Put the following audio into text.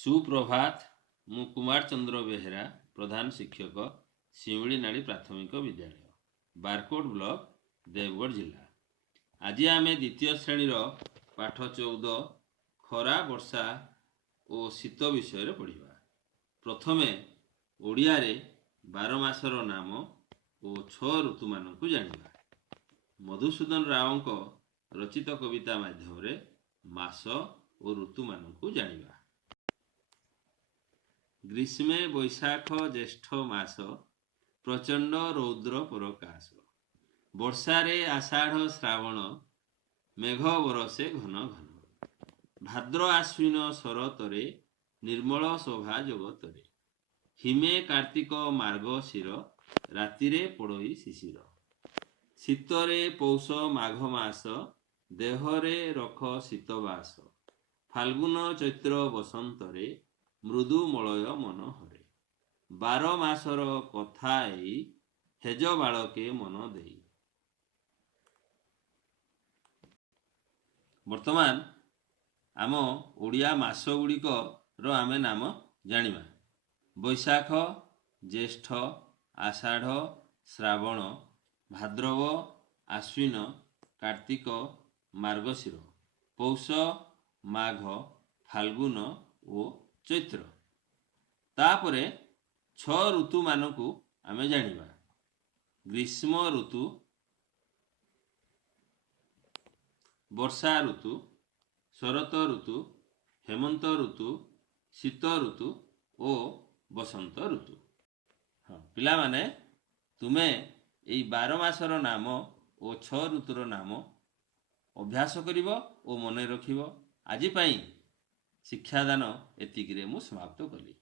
ସୁପ୍ରଭାତ। ମୁଁ କୁମାର ଚନ୍ଦ୍ର ବେହେରା, ପ୍ରଧାନ ଶିକ୍ଷକ, ଶିମିଳିନାଳି ପ୍ରାଥମିକ ବିଦ୍ୟାଳୟ, ବାରକୋଟ ବ୍ଲକ, ଦେବଗଡ଼ ଜିଲ୍ଲା। ଆଜି ଆମେ ଦ୍ୱିତୀୟ ଶ୍ରେଣୀର ପାଠ 14 ଖରା, ବର୍ଷା ଓ ଶୀତ ବିଷୟରେ ପଢ଼ିବା। ପ୍ରଥମେ ଓଡ଼ିଆରେ 12 ମାସର ନାମ ଓ 6 ଋତୁମାନଙ୍କୁ ଜାଣିବା। ମଧୁସୂଦନ ରାଓଙ୍କ ରଚିତ କବିତା ମାଧ୍ୟମରେ ମାସ ଓ ଋତୁମାନଙ୍କୁ ଜାଣିବା। ଗ୍ରୀଷ୍ମେ ବୈଶାଖ ଜ୍ୟେଷ୍ଠ ମାସ, ପ୍ରଚଣ୍ଡ ରୌଦ୍ର ପ୍ରକାଶ। ବର୍ଷାରେ ଆଷାଢ଼ ଶ୍ରାବଣ, ମେଘ ବରଷେ ଘନ ଘନ। ଭାଦ୍ର ଆଶ୍ୱିନ ଶରତରେ, ନିର୍ମଳ ଶୋଭା ଜଗତରେ। ହିମେ କାର୍ତ୍ତିକ ମାର୍ଗଶିର, ରାତିରେ ପଡ଼ଇ ଶିଶିର। ଶୀତରେ ପୌଷ ମାଘ ମାସ, ଦେହରେ ରଖ ଶୀତବାସ। ଫାଲ୍ଗୁନ ଚୈତ୍ର ବସନ୍ତରେ, ମୃଦୁ ମଳୟ ମନୋହରେ। 12 ମାସର କଥା ଏଇ, ହେଜ ବାଳକେ ମନ ଦେଇ। ବର୍ତ୍ତମାନ ଆମ ଓଡ଼ିଆ ମାସ ଗୁଡ଼ିକର ଆମେ ନାମ ଜାଣିବା। ବୈଶାଖ, ଜ୍ୟେଷ୍ଠ, ଆଷାଢ଼, ଶ୍ରାବଣ, ଭାଦ୍ରବ, ଆଶ୍ୱିନ, କାର୍ତ୍ତିକ, ମାର୍ଗଶିର, ପୌଷ, ମାଘ, ଫାଲ୍ଗୁନ ଓ ଚୈତ୍ର। ତାପରେ 6 ଋତୁମାନଙ୍କୁ ଆମେ ଜାଣିବା। ଗ୍ରୀଷ୍ମ ଋତୁ, ବର୍ଷା ଋତୁ, ଶରତ ଋତୁ, ହେମନ୍ତ ଋତୁ, ଶୀତ ଋତୁ ଓ ବସନ୍ତ ଋତୁ। ପିଲାମାନେ, ତୁମେ ଏଇ 12 ମାସର ନାମ ଓ 6 ଋତୁର ନାମ ଅଭ୍ୟାସ କରିବ ଓ ମନେ ରଖିବ। ଆଜି ପାଇଁ ଶିକ୍ଷାଦାନ ଏତିକିରେ ମୁଁ ସମାପ୍ତ କଲି।